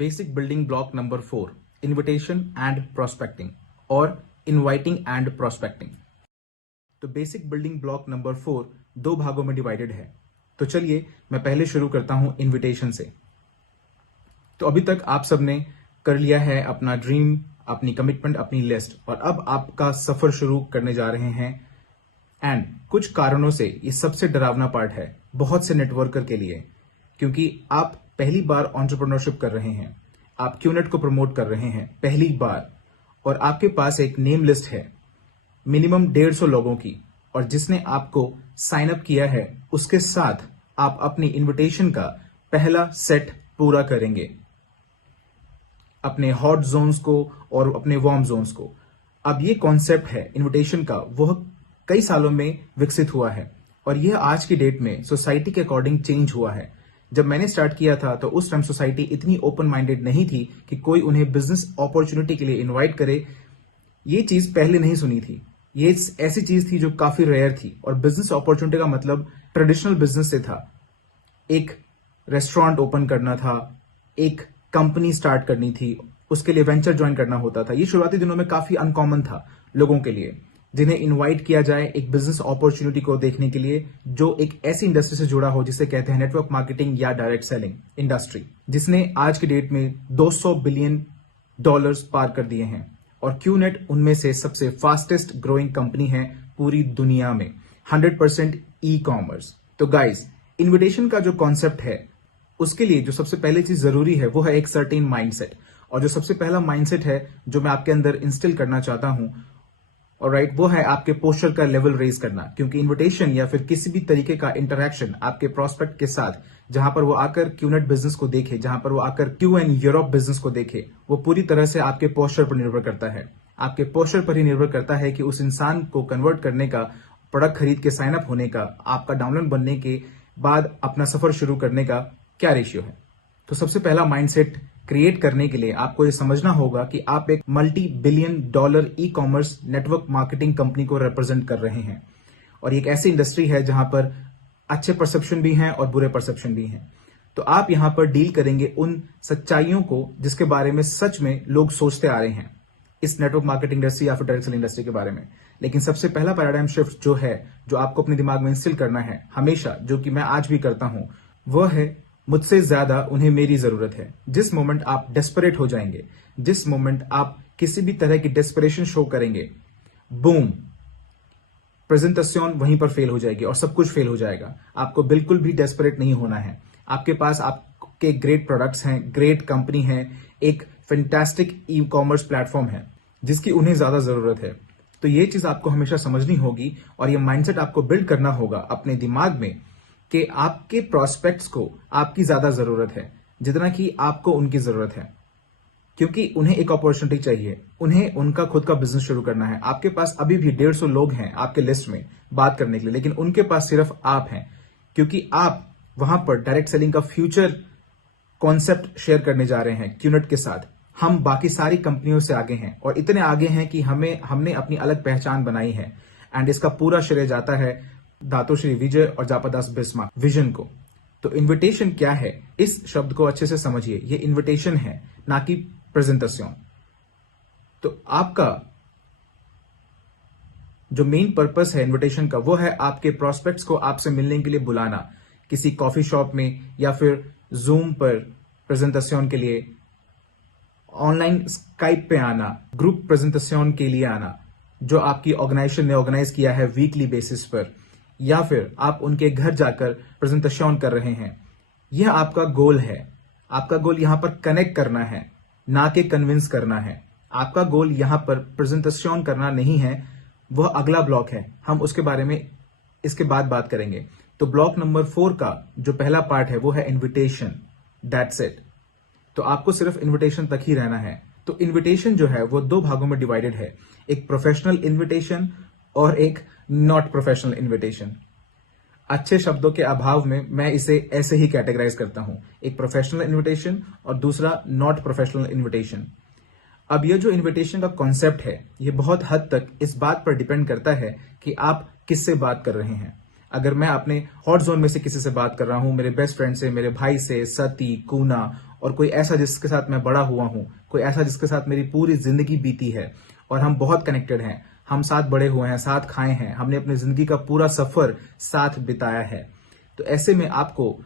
Basic building block number 4, invitation and prospecting और inviting and prospecting. तो basic building block number 4 दो भागों में डिवाइडेड है। तो चलिए मैं पहले शुरू करता हूं इन्विटेशन से। तो अभी तक आप सबने कर लिया है अपना ड्रीम, अपनी कमिटमेंट, अपनी लिस्ट, और अब आपका सफर शुरू करने जा रहे हैं। एंड कुछ कारणों से ये सबसे डरावना पार्ट है बहुत से नेटवर्कर के लिए, क्योंकि आप पहली बार एंटरप्रेन्योरशिप कर रहे हैं, आप क्यूनेट को प्रमोट कर रहे हैं पहली बार, और आपके पास एक नेम लिस्ट है मिनिमम 150 लोगों की, और जिसने आपको साइन अप किया है उसके साथ आप अपनी इनविटेशन का पहला सेट पूरा करेंगे, अपने हॉट जोन्स को और अपने वार्म जोन्स को। अब ये कॉन्सेप्ट है इनविटेशन का, वह कई सालों में विकसित हुआ है और यह आज की डेट में सोसाइटी के अकॉर्डिंग चेंज हुआ है। जब मैंने स्टार्ट किया था तो उस टाइम सोसाइटी इतनी ओपन माइंडेड नहीं थी कि कोई उन्हें बिजनेस अपॉर्चुनिटी के लिए इनवाइट करे। ये चीज पहले नहीं सुनी थी, ये ऐसी चीज थी जो काफी रेयर थी। और बिजनेस अपॉर्चुनिटी का मतलब ट्रेडिशनल बिजनेस से था, एक रेस्टोरेंट ओपन करना था, एक कंपनी स्टार्ट करनी थी, उसके लिए वेंचर ज्वाइन करना होता था। ये शुरुआती दिनों में काफी अनकॉमन था लोगों के लिए, जिन्हें इनवाइट किया जाए एक बिजनेस अपॉर्चुनिटी को देखने के लिए जो एक ऐसी इंडस्ट्री से जुड़ा हो जिसे कहते हैं नेटवर्क मार्केटिंग या डायरेक्ट सेलिंग इंडस्ट्री, जिसने आज की डेट में $200 बिलियन पार कर दिए हैं। और क्यूनेट उनमें से सबसे फास्टेस्ट ग्रोइंग कंपनी है पूरी दुनिया में, 100% ई कॉमर्स। तो गाइज, इन्विटेशन का जो कॉन्सेप्ट है उसके लिए जो सबसे पहले चीज जरूरी है वो है एक सर्टेन माइंडसेट। और जो सबसे पहला माइंडसेट है जो मैं आपके अंदर इंस्टिल करना चाहता हूं, ऑलराइट, वो है आपके पोस्चर का लेवल रेज करना। क्योंकि इन्विटेशन या फिर किसी भी तरीके का इंटरैक्शन आपके प्रोस्पेक्ट के साथ, जहां पर वो आकर क्यूनेट बिजनेस को देखे, जहां पर वो आकर क्यू एंड यूरोप बिजनेस को देखे, वो पूरी तरह से आपके पोस्चर पर निर्भर करता है। आपके पोस्चर पर ही निर्भर करता है कि उस इंसान को कन्वर्ट करने का, प्रोडक्ट खरीद के साइन अप होने का, आपका डाउनलोड बनने के बाद अपना सफर शुरू करने का क्या रेशियो है। तो सबसे पहला माइंडसेट क्रिएट करने के लिए आपको ये समझना होगा कि आप एक $multi-billion e commerce network marketing company को रिप्रेजेंट कर रहे हैं। और एक ऐसी इंडस्ट्री है जहां पर अच्छे परसेप्शन भी हैं और बुरे परसेप्शन भी हैं। तो आप यहां पर डील करेंगे उन सच्चाइयों को जिसके बारे में सच में लोग सोचते आ रहे हैं इस नेटवर्क मार्केटिंग इंडस्ट्री या फिर डायरेक्ट सेलिंग इंडस्ट्री के बारे में। लेकिन सबसे पहला पैराडाइम शिफ्ट जो है, जो आपको अपने दिमाग में इंस्टिल करना है हमेशा, जो कि मैं आज भी करता हूं, वह है मुझसे ज्यादा उन्हें मेरी जरूरत है। जिस मोमेंट आप डेस्परेट हो जाएंगे, जिस मोमेंट आप किसी भी तरह की डेस्परेशन शो करेंगे, बूम, प्रेजेंटेशन वहीं पर फेल हो जाएगी और सब कुछ फेल हो जाएगा। आपको बिल्कुल भी डेस्परेट नहीं होना है। आपके पास आपके ग्रेट प्रोडक्ट्स हैं, ग्रेट कंपनी है, एक फैंटास्टिक ई कॉमर्स प्लेटफॉर्म है जिसकी उन्हें ज्यादा जरूरत है। तो ये चीज आपको हमेशा समझनी होगी और ये माइंडसेट आपको बिल्ड करना होगा अपने दिमाग में कि आपके प्रोस्पेक्ट्स को आपकी ज्यादा जरूरत है जितना कि आपको उनकी जरूरत है। क्योंकि उन्हें एक अपॉर्चुनिटी चाहिए, उन्हें उनका खुद का बिजनेस शुरू करना है। आपके पास अभी भी 150 लोग हैं आपके लिस्ट में बात करने के लिए, लेकिन उनके पास सिर्फ आप हैं, क्योंकि आप वहां पर डायरेक्ट सेलिंग का फ्यूचर कॉन्सेप्ट शेयर करने जा रहे हैं क्यूनेट के साथ। हम बाकी सारी कंपनियों से आगे हैं और इतने आगे हैं कि हमने अपनी अलग पहचान बनाई है। एंड इसका पूरा श्रेय जाता है दातोश्री विजय और जापादास बिस्मार्क विजन को। तो इन्विटेशन क्या है, इस शब्द को अच्छे से समझिए। ये इन्विटेशन है, ना कि प्रेजेंटेशन। तो आपका जो मेन पर्पस है इन्विटेशन का, वो है आपके प्रोस्पेक्ट्स को आपसे मिलने के लिए बुलाना, किसी कॉफी शॉप में या फिर जूम पर प्रेजेंटेशन के लिए, ऑनलाइन स्काइप पे आना, ग्रुप प्रेजेंटेशन के लिए आना जो आपकी ऑर्गेनाइजेशन ने ऑर्गेनाइज किया है वीकली बेसिस पर, या फिर आप उनके घर जाकर प्रेजेंटेशन कर रहे हैं। यह आपका गोल है। आपका गोल यहां पर कनेक्ट करना है, ना कि कन्विंस करना है। आपका गोल यहां पर प्रेजेंटेशन करना नहीं है, वह अगला ब्लॉक है, हम उसके बारे में इसके बाद बात करेंगे। तो ब्लॉक नंबर 4 का जो पहला पार्ट है वो है इन्विटेशन, दैट्स इट। तो आपको सिर्फ इन्विटेशन तक ही रहना है। तो इन्विटेशन जो है वो दो भागों में डिवाइडेड है, एक प्रोफेशनल इन्विटेशन और एक नॉट प्रोफेशनल इन्विटेशन। अच्छे शब्दों के अभाव में मैं इसे ऐसे ही कैटेगराइज करता हूं, एक प्रोफेशनल इन्विटेशन और दूसरा नॉट प्रोफेशनल इन्विटेशन। अब यह जो इन्विटेशन का कॉन्सेप्ट है ये बहुत हद तक इस बात पर डिपेंड करता है कि आप किससे बात कर रहे हैं। अगर मैं अपने हॉट जोन में से किसी से बात कर रहा हूं, मेरे बेस्ट फ्रेंड से, मेरे भाई से, सती, कूना और कोई ऐसा जिसके साथ मैं बड़ा हुआ हूं, कोई ऐसा जिसके साथ मेरी पूरी जिंदगी बीती है और हम बहुत कनेक्टेड हैं, हम साथ बड़े हुए हैं, साथ खाए हैं, हमने अपनी जिंदगी का पूरा सफर साथ बिताया है। तो ऐसे में आपको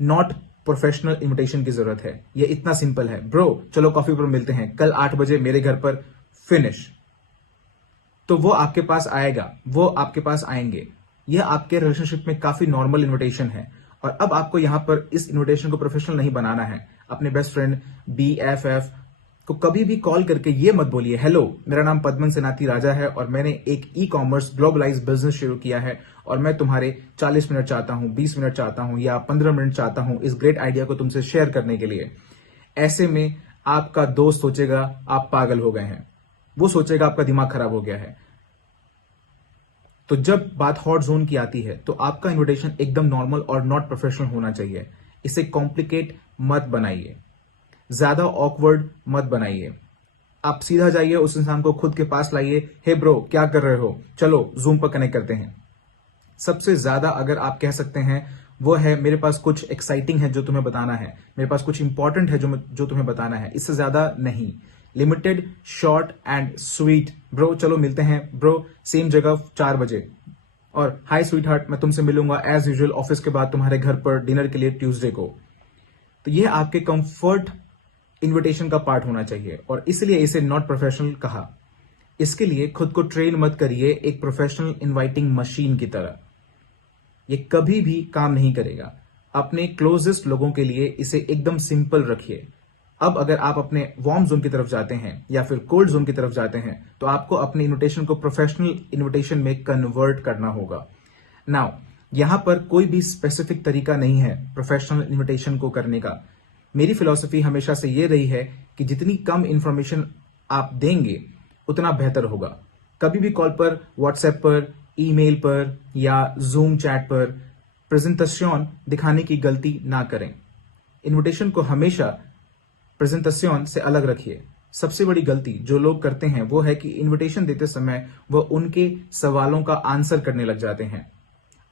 नॉट प्रोफेशनल इन्विटेशन की जरूरत है। ये इतना सिंपल है, ब्रो चलो कॉफी पर मिलते हैं कल 8 बजे मेरे घर पर, फिनिश। तो वो आपके पास आएगा, वो आपके पास आएंगे। यह आपके रिलेशनशिप में काफी नॉर्मल इन्विटेशन है। और अब आपको यहां पर इस इन्विटेशन को प्रोफेशनल नहीं बनाना है। अपने बेस्ट फ्रेंड BFF को कभी भी कॉल करके ये मत बोलिए, हेलो मेरा नाम पद्मन सेनाती राजा है और मैंने एक ई-कॉमर्स ग्लोबलाइज बिजनेस शुरू किया है और मैं तुम्हारे 40 मिनट चाहता हूं, 20 मिनट चाहता हूं या 15 मिनट चाहता हूं इस ग्रेट आइडिया को तुमसे शेयर करने के लिए। ऐसे में आपका दोस्त सोचेगा आप पागल हो गए हैं, वो सोचेगा आपका दिमाग खराब हो गया है। तो जब बात हॉट जोन की आती है तो आपका इन्विटेशन एकदम नॉर्मल और नॉट प्रोफेशनल होना चाहिए। इसे कॉम्प्लिकेट मत बनाइए, ज्यादा ऑकवर्ड मत बनाइए। आप सीधा जाइए, उस इंसान को खुद के पास लाइए, हे ब्रो क्या कर रहे हो, चलो जूम पर कनेक्ट करते हैं। सबसे ज्यादा अगर आप कह सकते हैं वो है मेरे पास कुछ एक्साइटिंग है जो तुम्हें बताना है, मेरे पास कुछ इंपॉर्टेंट है जो तुम्हें बताना है। इससे ज्यादा नहीं, limited, short and sweet. Bro चलो मिलते हैं ब्रो, सेम जगह 4 बजे। और हाय स्वीट हार्ट, मैं तुमसे मिलूंगा एज यूजुअल ऑफिस के बाद तुम्हारे घर पर डिनर के लिए ट्यूसडे को। तो यह आपके कंफर्ट इन्विटेशन का पार्ट होना चाहिए और इसलिए इसे नॉट प्रोफेशनल कहा। इसके लिए खुद को ट्रेन मत करिए एक प्रोफेशनल इनवाइटिंग मशीन की तरह, यह कभी भी काम नहीं करेगा। अपने क्लोजेस्ट लोगों के लिए इसे एकदम सिंपल रखिए। अब अगर आप अपने वार्म जोन की तरफ जाते हैं या फिर कोल्ड जोन की तरफ जाते हैं तो आपको अपने इन्विटेशन को प्रोफेशनल इन्विटेशन में कन्वर्ट करना होगा। नाउ यहां पर कोई भी स्पेसिफिक तरीका नहीं है प्रोफेशनल इन्विटेशन को करने का। मेरी फिलॉसफी हमेशा से यह रही है कि जितनी कम इंफॉर्मेशन आप देंगे उतना बेहतर होगा। कभी भी कॉल पर, व्हाट्सएप पर, ईमेल पर या जूम चैट पर प्रेजेंटेशन दिखाने की गलती ना करें। इन्विटेशन को हमेशा प्रेजेंटेशन से अलग रखिए। सबसे बड़ी गलती जो लोग करते हैं वो है कि इन्विटेशन देते समय वो उनके सवालों का आंसर करने लग जाते हैं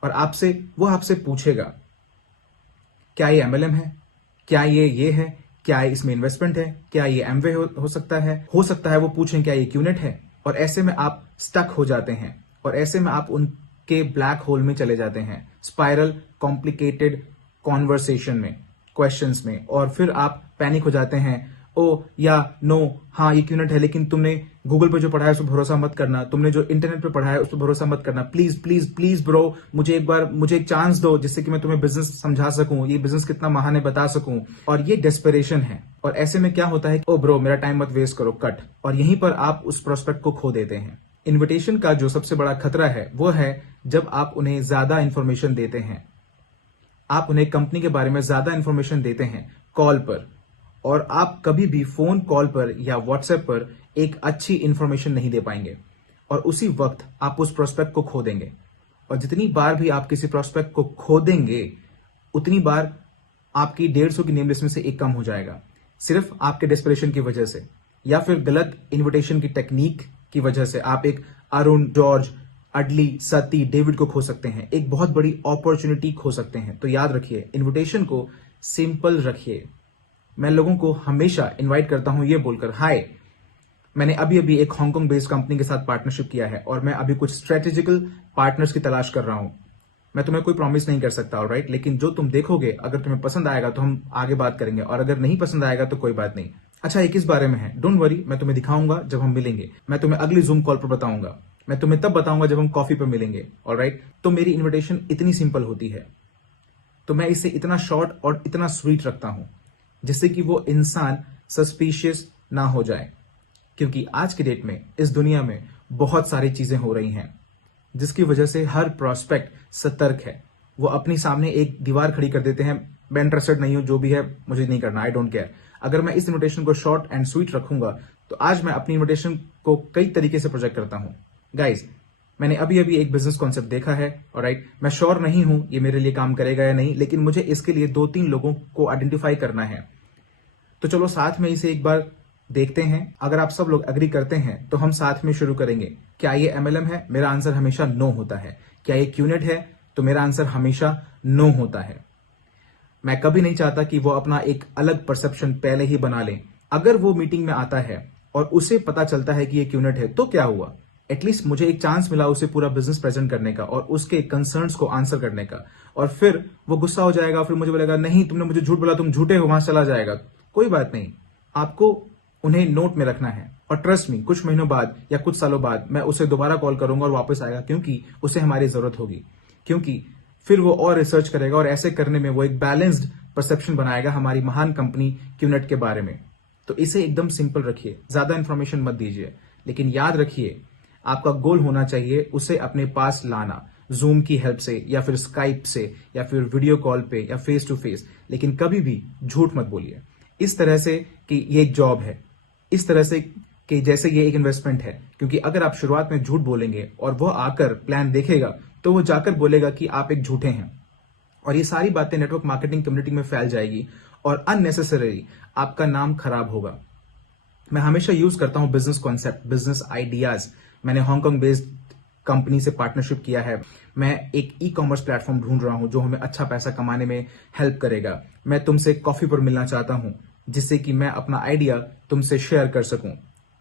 और आपसे पूछेगा क्या ये MLM है, क्या ये है, क्या इसमें इन्वेस्टमेंट है, क्या ये एमवे हो सकता है वो पूछें क्या ये QNET है। और ऐसे में आप स्टक हो जाते हैं और ऐसे में आप उनके ब्लैक होल में चले जाते हैं, स्पाइरल कॉम्प्लिकेटेड कॉन्वर्सेशन में, क्वेश्चंस में, और फिर आप पैनिक हो जाते हैं। ओ या नो, हाँ ये QNET है लेकिन तुमने गूगल पे जो पढ़ा है उस पर भरोसा मत करना, तुमने जो इंटरनेट पे पढ़ा है उस पर भरोसा मत करना, प्लीज प्लीज प्लीज ब्रो मुझे एक चांस दो जिससे कि मैं तुम्हें बिजनेस समझा सकूं, ये बिजनेस कितना महान है बता सकूं। और ये डेस्परेशन है और ऐसे में क्या होता है, ओ ब्रो मेरा टाइम मत वेस्ट करो, कट। और यहीं पर आप उस प्रोस्पेक्ट को खो देते हैं। इन्विटेशन का जो सबसे बड़ा खतरा है वो है जब आप उन्हें ज्यादा इंफॉर्मेशन देते हैं, आप उन्हें कंपनी के बारे में ज्यादा इंफॉर्मेशन देते हैं कॉल पर, और आप कभी भी फोन कॉल पर या व्हाट्सएप पर एक अच्छी इंफॉर्मेशन नहीं दे पाएंगे और उसी वक्त आप उस प्रोस्पेक्ट को खो देंगे। और जितनी बार भी आप किसी प्रोस्पेक्ट को खो देंगे उतनी बार आपकी 150 की नेम लिस्ट में से एक कम हो जाएगा, सिर्फ आपके डेस्परेशन की वजह से या फिर गलत इन्विटेशन की टेक्निक की वजह से। आप एक अरुण, जॉर्ज, अडली, सती, डेविड को खो सकते हैं, एक बहुत बड़ी अपॉर्चुनिटी खो सकते हैं। तो याद रखिए, इन्विटेशन को सिंपल रखिए। मैं लोगों को हमेशा इनवाइट करता हूं ये बोलकर, हाय मैंने अभी एक हांगकांग बेस्ड कंपनी के साथ पार्टनरशिप किया है और मैं अभी कुछ स्ट्रेटेजिकल पार्टनर्स की तलाश कर रहा हूं। मैं तुम्हें कोई प्रॉमिस नहीं कर सकता, ऑलराइट, लेकिन जो तुम देखोगे अगर तुम्हें पसंद आएगा तो हम आगे बात करेंगे और अगर नहीं पसंद आएगा तो कोई बात नहीं। अच्छा ये किस बारे में है, डोंट वरी, मैं तुम्हें दिखाऊंगा जब हम मिलेंगे, मैं तुम्हें अगली जूम कॉल पर बताऊंगा, मैं तुम्हें तब बताऊंगा जब हम कॉफी पर मिलेंगे, ऑलराइट। तो मेरी इन्विटेशन इतनी सिंपल होती है, तो मैं इसे इतना शॉर्ट और इतना स्वीट रखता हूं जिससे कि वो इंसान सस्पिशियस ना हो जाए। क्योंकि आज की डेट में इस दुनिया में बहुत सारी चीजें हो रही हैं जिसकी वजह से हर प्रोस्पेक्ट सतर्क है। वो अपनी सामने एक दीवार खड़ी कर देते हैं, मैं इंटरेस्टेड नहीं हूं, जो भी है मुझे नहीं करना, आई डोंट केयर। अगर मैं इस इन्विटेशन को शॉर्ट एंड स्वीट रखूंगा तो आज मैं अपनी इन्विटेशन को कई तरीके से प्रोजेक्ट करता हूं। गाइज मैंने अभी एक बिजनेस कॉन्सेप्ट देखा है, ऑलराइट, मैं श्योर नहीं हूं ये मेरे लिए काम करेगा या नहीं, लेकिन मुझे इसके लिए 2-3 लोगों को आइडेंटिफाई करना है। तो चलो साथ में इसे एक बार देखते हैं। अगर आप सब लोग एग्री करते हैं तो हम साथ में शुरू करेंगे। क्या ये MLM है? मेरा आंसर हमेशा नो होता है। क्या ये QNET है? तो मेरा आंसर हमेशा नो होता है। मैं कभी नहीं चाहता कि वो अपना एक अलग परसेप्शन पहले ही बना ले। अगर वो मीटिंग में आता है और उसे पता चलता है कि ये क्यूनेट है, तो क्या हुआ? एटलीस्ट मुझे एक चांस मिला उसे पूरा बिजनेस प्रेजेंट करने का और उसके कंसर्न्स को आंसर करने का। और फिर वो गुस्सा हो जाएगा, फिर मुझे बोलेगा नहीं तुमने मुझे झूठ बोला, तुम झूठे हो, वहां चला जाएगा। कोई बात नहीं, आपको उन्हें नोट में रखना है। और ट्रस्ट मी, कुछ महीनों बाद या कुछ सालों बाद मैं उसे दोबारा कॉल करूंगा और वापस आएगा, क्योंकि उसे हमारी जरूरत होगी। क्योंकि फिर वो और रिसर्च करेगा और ऐसे करने में वो एक बैलेंस्ड परसेप्शन बनाएगा हमारी महान कंपनी क्यूनेट के बारे में। तो इसे एकदम सिंपल रखिए, ज्यादा इंफॉर्मेशन मत दीजिए, लेकिन याद रखिए आपका गोल होना चाहिए उसे अपने पास लाना, जूम की हेल्प से या फिर स्काइप से या फिर वीडियो कॉल पे या फेस टू फेस। लेकिन कभी भी झूठ मत बोलिए इस तरह से कि ये एक जॉब है, इस तरह से कि जैसे ये एक इन्वेस्टमेंट है। क्योंकि अगर आप शुरुआत में झूठ बोलेंगे और वो आकर प्लान देखेगा तो वो जाकर बोलेगा कि आप एक झूठे हैं, और ये सारी बातें नेटवर्क मार्केटिंग कम्युनिटी में फैल जाएगी और अननेसेसरी आपका नाम खराब होगा। मैं हमेशा यूज करता हूं बिजनेस कॉन्सेप्ट, बिजनेस आइडियाज। मैंने हांगकांग बेस्ड कंपनी से पार्टनरशिप किया है। मैं एक ई कॉमर्स प्लेटफॉर्म ढूंढ रहा हूं जो हमें अच्छा पैसा कमाने में हेल्प करेगा। मैं तुमसे कॉफी पर मिलना चाहता हूं जिससे कि मैं अपना आइडिया तुमसे शेयर कर सकूं।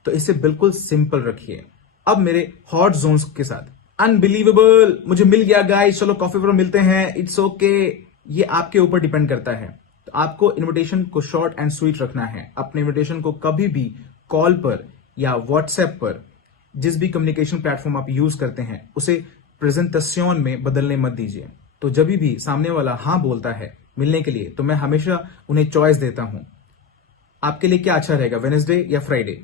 तो इसे बिल्कुल सिंपल रखिए। अब मेरे हॉट जोन्स के साथ, अनबिलीवेबल, मुझे मिल गया गाइस, चलो कॉफी पर मिलते हैं, इट्स ओके। ये आपके ऊपर डिपेंड करता है। तो आपको इनविटेशन को शॉर्ट एंड स्वीट रखना है। अपने इनविटेशन को कभी भी कॉल पर या व्हाट्सएप पर, जिस भी कम्युनिकेशन प्लेटफॉर्म आप यूज करते हैं, उसे प्रेजेंटेशन में बदलने मत दीजिए। तो जब भी सामने वाला हाँ बोलता है मिलने के लिए, तो मैं हमेशा उन्हें चॉइस देता हूं, आपके लिए क्या अच्छा रहेगा, वेडनेसडे या फ्राइडे,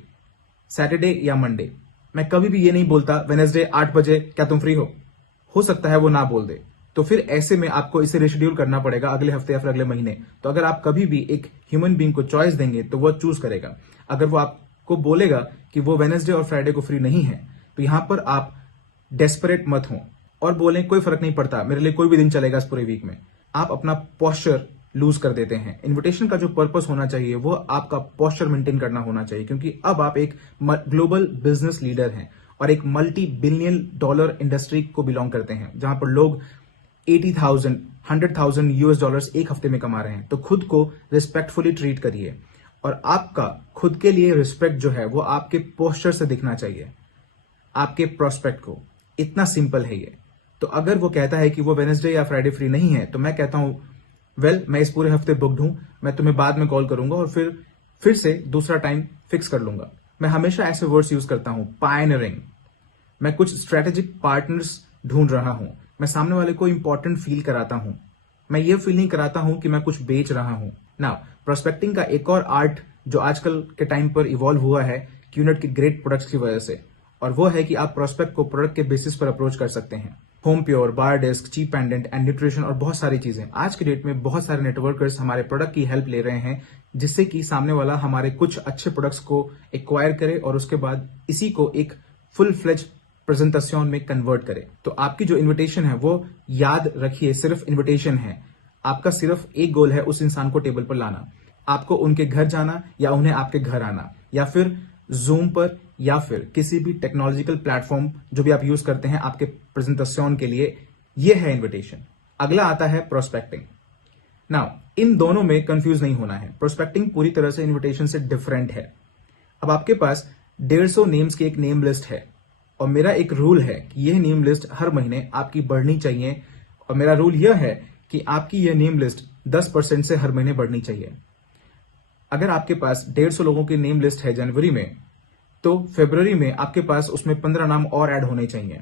सैटरडे या मंडे। मैं कभी भी ये नहीं बोलता वेडनेसडे 8 बजे क्या तुम फ्री हो सकता है वो ना बोल दे, तो फिर ऐसे में आपको इसे रिशेड्यूल करना पड़ेगा अगले हफ्ते या फिर अगले महीने। तो अगर आप कभी भी एक ह्यूमन बीइंग को चॉइस देंगे तो वो चूज करेगा। अगर वो आपको बोलेगा कि वो वेडनेसडे और फ्राइडे को फ्री नहीं है, तो यहां पर आप डेस्परेट मत हो और बोलें कोई फर्क नहीं पड़ता, मेरे लिए कोई भी दिन चलेगा इस पूरे वीक में। आप अपना पोस्चर लूज कर देते हैं। इनविटेशन का जो पर्पस होना चाहिए वो आपका पोस्चर मेंटेन करना होना चाहिए, क्योंकि अब आप एक ग्लोबल बिजनेस लीडर हैं और एक मल्टी बिलियन डॉलर इंडस्ट्री को बिलोंग करते हैं, जहां पर लोग 80,000 100,000 यूएस डॉलर्स एक हफ्ते में कमा रहे हैं। तो खुद को रिस्पेक्टफुली ट्रीट करिए और आपका खुद के लिए रिस्पेक्ट जो है वो आपके पोस्चर से दिखना चाहिए आपके प्रोस्पेक्ट को। इतना सिंपल है ये। तो अगर वो कहता है कि वो वेडनेसडे या फ्राइडे फ्री नहीं है, तो मैं कहता हूं मैं इस पूरे हफ्ते बुक्ड हूं, मैं तुम्हें बाद में कॉल करूंगा और फिर से दूसरा टाइम फिक्स कर लूंगा। मैं हमेशा ऐसे वर्ड्स यूज करता हूं, पायनियरिंग। मैं कुछ स्ट्रेटेजिक पार्टनर्स ढूंढ रहा हूं। मैं सामने वाले को इंपॉर्टेंट फील कराता हूं। मैं ये फील नहीं कराता हूं कि मैं कुछ बेच रहा हूं ना। प्रोस्पेक्टिंग का एक और आर्ट जो आजकल के टाइम पर इवॉल्व हुआ है क्यूनेट के ग्रेट प्रोडक्ट्स की वजह से, और वो है कि आप प्रोस्पेक्ट को प्रोडक्ट के बेसिस पर अप्रोच कर सकते हैं। Home pure, bar desk, cheap pendant and nutrition और बहुत सारी चीजें। आज के डेट में बहुत सारे नेटवर्कर्स हमारे प्रोडक्ट की हेल्प ले रहे हैं, जिससे कि सामने वाला हमारे कुछ अच्छे प्रोडक्ट्स को एक्वायर करे और उसके बाद इसी को एक फुल फ्लेज प्रेजेंटेशन में कन्वर्ट करे। तो आपकी जो इन्विटेशन है वो याद रखिए सिर्फ इन्विटेशन है। आपका सिर्फ एक गोल है, उस इंसान को टेबल पर लाना। आपको उनके घर जाना या उन्हें आपके घर आना, या फिर जूम पर या फिर किसी भी टेक्नोलॉजिकल प्लेटफॉर्म जो भी आप यूज करते हैं आपके प्रेजेंटेशन के लिए, ये है इन्विटेशन। अगला आता है प्रोस्पेक्टिंग। नाउ इन दोनों में कंफ्यूज नहीं होना है। प्रोस्पेक्टिंग पूरी तरह से इन्विटेशन से डिफरेंट है। अब आपके पास 150 नेम्स की एक नेम लिस्ट है और मेरा एक रूल है कि यह नेम लिस्ट हर महीने आपकी बढ़नी चाहिए। और मेरा रूल यह है कि आपकी यह नेम लिस्ट 10% से हर महीने बढ़नी चाहिए। अगर आपके पास 150 लोगों की नेम लिस्ट है जनवरी में, तो फरवरी में आपके पास उसमें 15 नाम और ऐड होने चाहिए।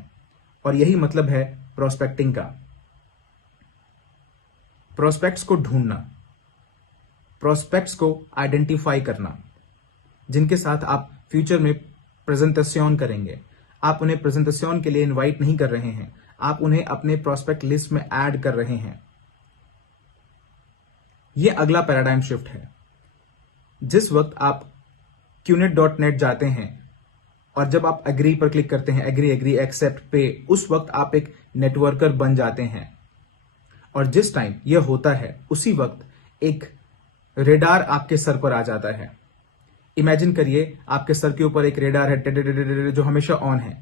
और यही मतलब है प्रोस्पेक्टिंग का। प्रोस्पेक्ट्स को ढूंढना, प्रोस्पेक्ट्स को आइडेंटिफाई करना, जिनके साथ आप फ्यूचर में प्रेजेंटेशन करेंगे। आप उन्हें प्रेजेंटेशन के लिए इनवाइट नहीं कर रहे हैं, आप उन्हें अपने प्रोस्पेक्ट लिस्ट में ऐड कर रहे हैं। यह अगला पैराडाइम शिफ्ट है। जिस वक्त आप qnet.net जाते हैं और जब आप एग्री पर क्लिक करते हैं, एग्री एक्सेप्ट पे, उस वक्त आप एक नेटवर्कर बन जाते हैं। और जिस टाइम यह होता है उसी वक्त एक रेडार आपके सर पर आ जाता है। इमेजिन करिए आपके सर के ऊपर एक रेडार है जो हमेशा ऑन है।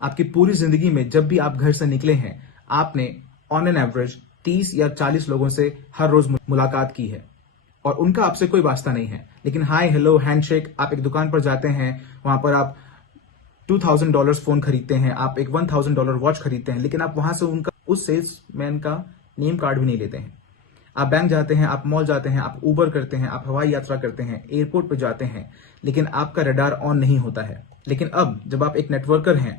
आपकी पूरी जिंदगी में जब भी आप घर से निकले हैं, आपने ऑन एन एवरेज 30 या 40 लोगों से हर रोज मुलाकात की है और उनका आपसे कोई वास्ता नहीं है, लेकिन हाय हेलो हैंडशेक, आप एक दुकान पर जाते हैं, वहां पर आप $2000 फोन खरीदते हैं, आप एक $1000 वॉच खरीदते हैं, लेकिन आप वहां से उनका उस सेल्समैन का नेम कार्ड भी नहीं लेते हैं। आप बैंक जाते हैं, आप मॉल जाते हैं, आप उबर करते हैं, आप हवाई यात्रा करते हैं, एयरपोर्ट पे जाते हैं, लेकिन आपका रडार ऑन नहीं होता है। लेकिन अब जब आप एक नेटवर्कर हैं,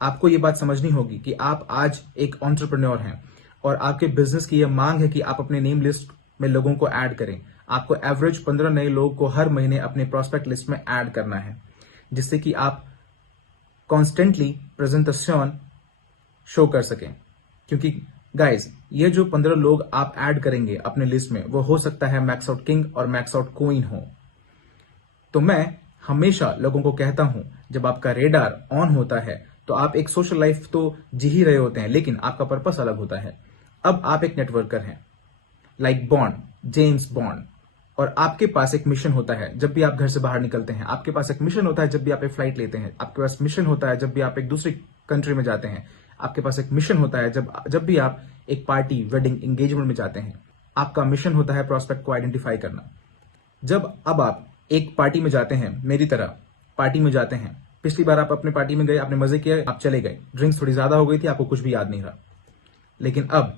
आपको ये बात समझनी होगी कि आप आज एक एंटरप्रेन्योर हैं और आपके बिजनेस की यह मांग है कि आप अपने नेम लिस्ट में लोगों को ऐड करें। आपको एवरेज 15 नए लोगों को हर महीने अपने प्रोस्पेक्ट लिस्ट में ऐड करना है, जिससे कि आप कॉन्स्टेंटली प्रेजेंटेशन शो कर सकें। क्योंकि गाइज, ये जो 15 लोग आप ऐड करेंगे अपने लिस्ट में, वो हो सकता है मैक्स आउट किंग और मैक्स आउट क्वीन हो। तो मैं हमेशा लोगों को कहता हूं, जब आपका रेडार ऑन होता है तो आप एक सोशल लाइफ तो जी ही रहे होते हैं, लेकिन आपका पर्पस अलग होता है। अब आप एक नेटवर्कर हैं, लाइक बॉन्ड, जेम्स बॉन्ड, और आपके पास एक मिशन होता है जब भी आप घर से बाहर निकलते हैं। आपके पास एक मिशन होता है जब भी आप एक फ्लाइट लेते हैं। आपके पास मिशन होता है जब भी आप एक दूसरी कंट्री में जाते हैं। आपके पास एक मिशन होता है जब भी आप एक पार्टी, वेडिंग, एंगेजमेंट में जाते हैं। आपका मिशन होता है प्रॉस्पेक्ट को आइडेंटिफाई करना। अब आप एक पार्टी में जाते हैं, मेरी तरह पार्टी में जाते हैं। पिछली बार आप अपने पार्टी में गए, आपने मजे किए, आप चले गए, ड्रिंक्स थोड़ी ज्यादा हो गई थी, आपको कुछ भी याद नहीं रहा। लेकिन अब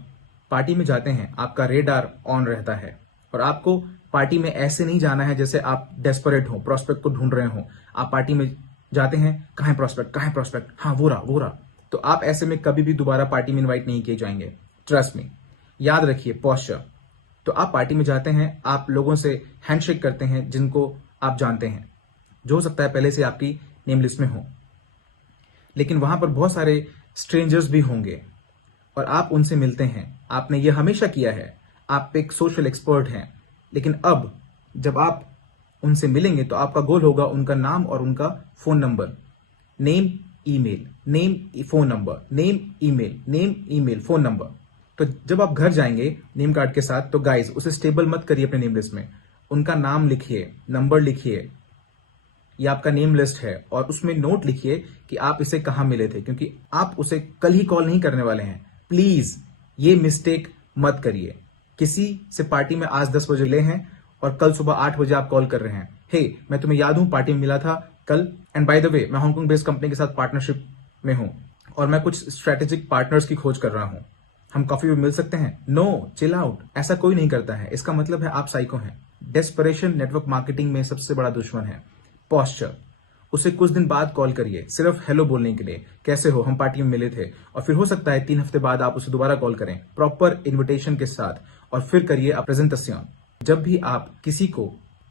पार्टी में जाते हैं, आपका रेडार ऑन रहता है और आपको पार्टी में ऐसे नहीं जाना है जैसे आप डेस्परेट हो, प्रॉस्पेक्ट को ढूंढ रहे हो। आप पार्टी में जाते हैं, कहां है प्रॉस्पेक्ट, कहां है प्रॉस्पेक्ट, हाँ वो रहा। तो आप ऐसे में कभी भी दोबारा पार्टी में इन्वाइट नहीं किए जाएंगे। ट्रस्ट मी, याद रखिए पोस्चर। तो आप पार्टी में जाते हैं, आप लोगों से हैंडशेक करते हैं जिनको आप जानते हैं, जो हो सकता है पहले से आपकी नेम लिस्ट में हो। लेकिन वहां पर बहुत सारे स्ट्रेंजर्स भी होंगे और आप उनसे मिलते हैं। आपने ये हमेशा किया है, आप एक सोशल एक्सपर्ट हैं। लेकिन अब जब आप उनसे मिलेंगे तो आपका गोल होगा उनका नाम और उनका phone number, name email, name phone number, name email, name email, phone number. तो जब आप घर जाएंगे नेम कार्ड के साथ, तो गाइज उसे स्टेबल मत करिए अपने नेम लिस्ट में। उनका नाम लिखिए, नंबर लिखिए, ये आपका नेम लिस्ट है, और उसमें नोट लिखिए कि आप इसे कहां मिले थे, क्योंकि आप उसे कल ही कॉल नहीं करने वाले हैं। प्लीज ये मिस्टेक मत करिए। किसी से पार्टी में आज 10 बजे ले हैं और कल सुबह 8 बजे आप कॉल कर रहे हैं, हे मैं तुम्हें याद हूं, पार्टी में मिला था कल, एंड बाय द वे मैं हांगकांग बेस्ड कंपनी के साथ पार्टनरशिप में हूं और मैं कुछ स्ट्रेटेजिक पार्टनर्स की खोज कर रहा हूं, हम कॉफी में मिल सकते हैं। No, chill out. ऐसा कोई नहीं करता है। इसका मतलब है आप साइको हैं। डेस्परेशन नेटवर्क मार्केटिंग में सबसे बड़ा दुश्मन है। पोस्चर, उसे कुछ दिन बाद कॉल करिए सिर्फ हेलो बोलने के लिए, कैसे हो, हम पार्टी में मिले थे, और फिर हो सकता है 3 हफ्ते बाद आप उसे दोबारा कॉल करें प्रॉपर इन्विटेशन के साथ, और फिर करिए प्रेजेंटेशन। जब भी आप किसी को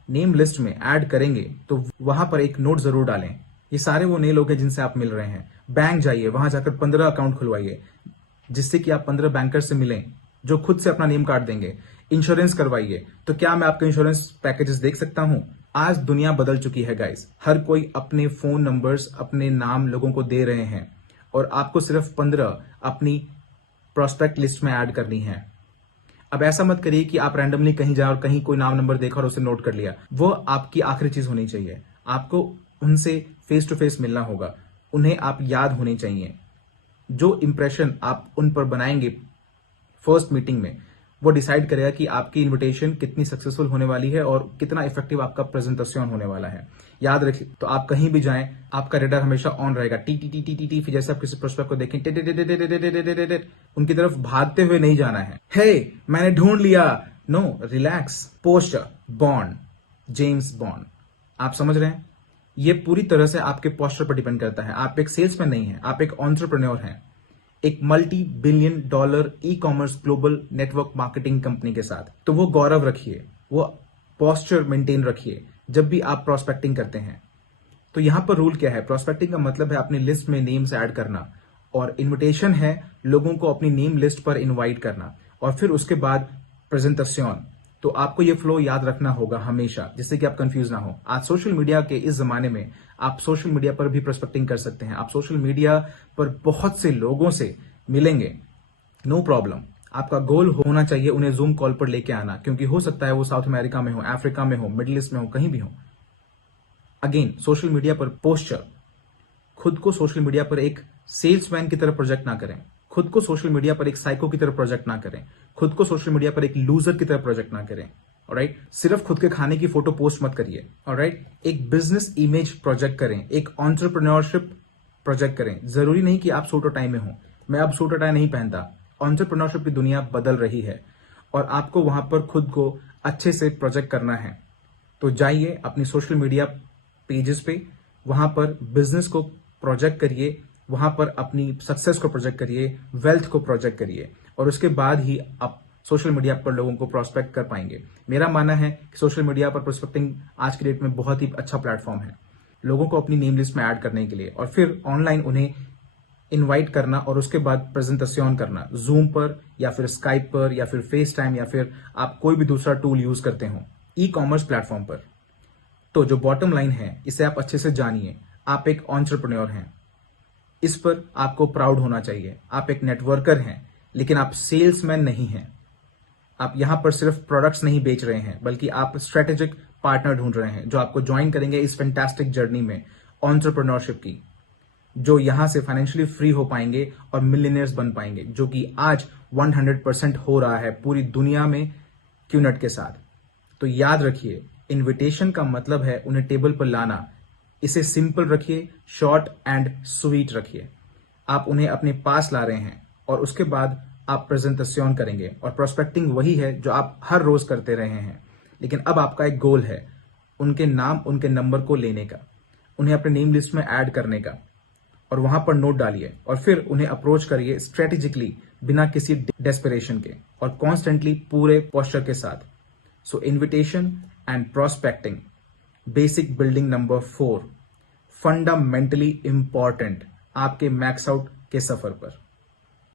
नेम लिस्ट में ऐड करेंगे तो वहां पर एक नोट जरूर डालें, ये सारे वो नए लोग हैं जिनसे आप मिल रहे हैं। बैंक जाइए, वहां जाकर 15 अकाउंट खुलवाइए, जिससे कि आप 15 बैंकर से मिलें जो खुद से अपना नेम कार्ड देंगे। इंश्योरेंस करवाइए। तो क्या मैं आपका इंश्योरेंस पैकेजेस देख सकता हूं? आज दुनिया बदल चुकी है गाइस। हर कोई अपने फोन नंबर्स, अपने नाम लोगों को दे रहे हैं और आपको सिर्फ 15 अपनी प्रोस्पेक्ट लिस्ट में ऐड करनी है। अब ऐसा मत करिए कि आप रैंडमली कहीं जाए और कहीं कोई नाम नंबर देखा और उसे नोट कर लिया। वो आपकी आखिरी चीज होनी चाहिए। आपको उनसे फेस टू फेस मिलना होगा, उन्हें आप याद होने चाहिए। जो इंप्रेशन आप उन पर बनाएंगे फर्स्ट मीटिंग में, वो डिसाइड करेगा कि आपकी इनविटेशन कितनी सक्सेसफुल होने वाली है और कितना इफेक्टिव आपका प्रेजेंटेशन होने वाला है। याद रखिए, तो आप कहीं भी जाएं, आपका रेडार हमेशा ऑन रहेगा। T T T T T T. फिर जैसे आप किसी प्रोस्पेक्ट को देखें, टे टे टे टे टे टे टे टे टे, उनकी तरफ भागते हुए नहीं जाना है। हे मैंने ढूंढ लिया। No, relax. Posture, bond, James Bond. आप समझ रहे हैं? ये पूरी तरह से आपके पोस्चर पर डिपेंड करता है। आप एक सेल्समैन नहीं है, आप एक एंटरप्रेन्योर हैं, एक $multi-billion e commerce global network marketing company के साथ। तो वो गौरव रखिए, वो पोस्चर मेंटेन रखिए जब भी आप प्रोस्पेक्टिंग करते हैं। तो यहां पर रूल क्या है? प्रोस्पेक्टिंग का मतलब है अपनी लिस्ट में नेम्स ऐड करना, और इनविटेशन है लोगों को अपनी नेम लिस्ट पर इनवाइट करना, और फिर उसके बाद प्रेजेंटेशन। तो आपको ये फ्लो याद रखना होगा हमेशा, जिससे कि आप कंफ्यूज ना हो। आज सोशल मीडिया के इस जमाने में आप सोशल मीडिया पर भी प्रोस्पेक्टिंग कर सकते हैं। आप सोशल मीडिया पर बहुत से लोगों से मिलेंगे, नो प्रॉब्लम। आपका गोल होना चाहिए उन्हें जूम कॉल पर लेके आना, क्योंकि हो सकता है वो साउथ अमेरिका में हो, अफ्रीका में हो, मिडिल ईस्ट में हो, कहीं भी हो। अगेन, सोशल मीडिया पर पोस्चर, खुद को सोशल मीडिया पर एक सेल्समैन की तरह प्रोजेक्ट ना करें। खुद को सोशल मीडिया पर एक साइको की तरह प्रोजेक्ट ना करें, खुद को सोशल मीडिया पर एक लूजर की तरह प्रोजेक्ट ना करें। ऑलराइट, सिर्फ खुद के खाने की फोटो पोस्ट मत करिए। ऑलराइट, एक बिजनेस इमेज प्रोजेक्ट करें, एक एंटरप्रेन्योरशिप प्रोजेक्ट करें। जरूरी नहीं कि आप सूट और टाई में हो। मैं अब सूट और टाई नहीं पहनता। एंटरप्रेन्योरशिप की दुनिया बदल रही है और आपको वहां पर खुद को अच्छे से प्रोजेक्ट करना है। तो जाइए अपनी सोशल मीडिया पेजेस पे, वहां पर बिजनेस को प्रोजेक्ट करिए, वहां पर अपनी सक्सेस को प्रोजेक्ट करिए, वेल्थ को प्रोजेक्ट करिए, और उसके बाद ही आप सोशल मीडिया पर लोगों को प्रोस्पेक्ट कर पाएंगे। मेरा मानना है कि सोशल मीडिया पर प्रोस्पेक्टिंग आज की डेट में बहुत ही अच्छा प्लेटफॉर्म है लोगों को अपनी नेम लिस्ट में ऐड करने के लिए, और फिर ऑनलाइन उन्हें इनवाइट करना और उसके बाद प्रेजेंटेशन करना, जूम पर या फिर स्काइप पर या फिर फेस टाइम या फिर आप कोई भी दूसरा टूल यूज करते हो ई कॉमर्स प्लेटफॉर्म पर। तो जो बॉटम लाइन है इसे आप अच्छे से जानिए, आप एक एंटरप्रेन्योर हैं, इस पर आपको प्राउड होना चाहिए। आप एक नेटवर्कर हैं, लेकिन आप सेल्समैन नहीं हैं। आप यहां पर सिर्फ प्रोडक्ट्स नहीं बेच रहे हैं, बल्कि आप स्ट्रेटेजिक पार्टनर ढूंढ रहे हैं जो आपको ज्वाइन करेंगे इस फैंटास्टिक जर्नी में एंटरप्रेन्योरशिप की, जो यहां से फाइनेंशियली फ्री हो पाएंगे और मिलियनियर्स बन पाएंगे, जो कि आज 100% हो रहा है पूरी दुनिया में क्यूनेट के साथ। तो याद रखिए, इन्विटेशन का मतलब है उन्हें टेबल पर लाना। इसे सिंपल रखिए, शॉर्ट एंड स्वीट रखिए। आप उन्हें अपने पास ला रहे हैं और उसके बाद आप प्रेजेंटेशन करेंगे, और प्रोस्पेक्टिंग वही है जो आप हर रोज करते रहे हैं, लेकिन अब आपका एक गोल है उनके नाम, उनके नंबर को लेने का, उन्हें अपने नेम लिस्ट में ऐड करने का, और वहां पर नोट डालिए और फिर उन्हें अप्रोच करिए स्ट्रेटेजिकली, बिना किसी डेस्परेशन के और कॉन्स्टेंटली पूरे पोस्चर के साथ। So invitation and prospecting, basic building number 4, fundamentally important आपके मैक्स आउट के सफर पर।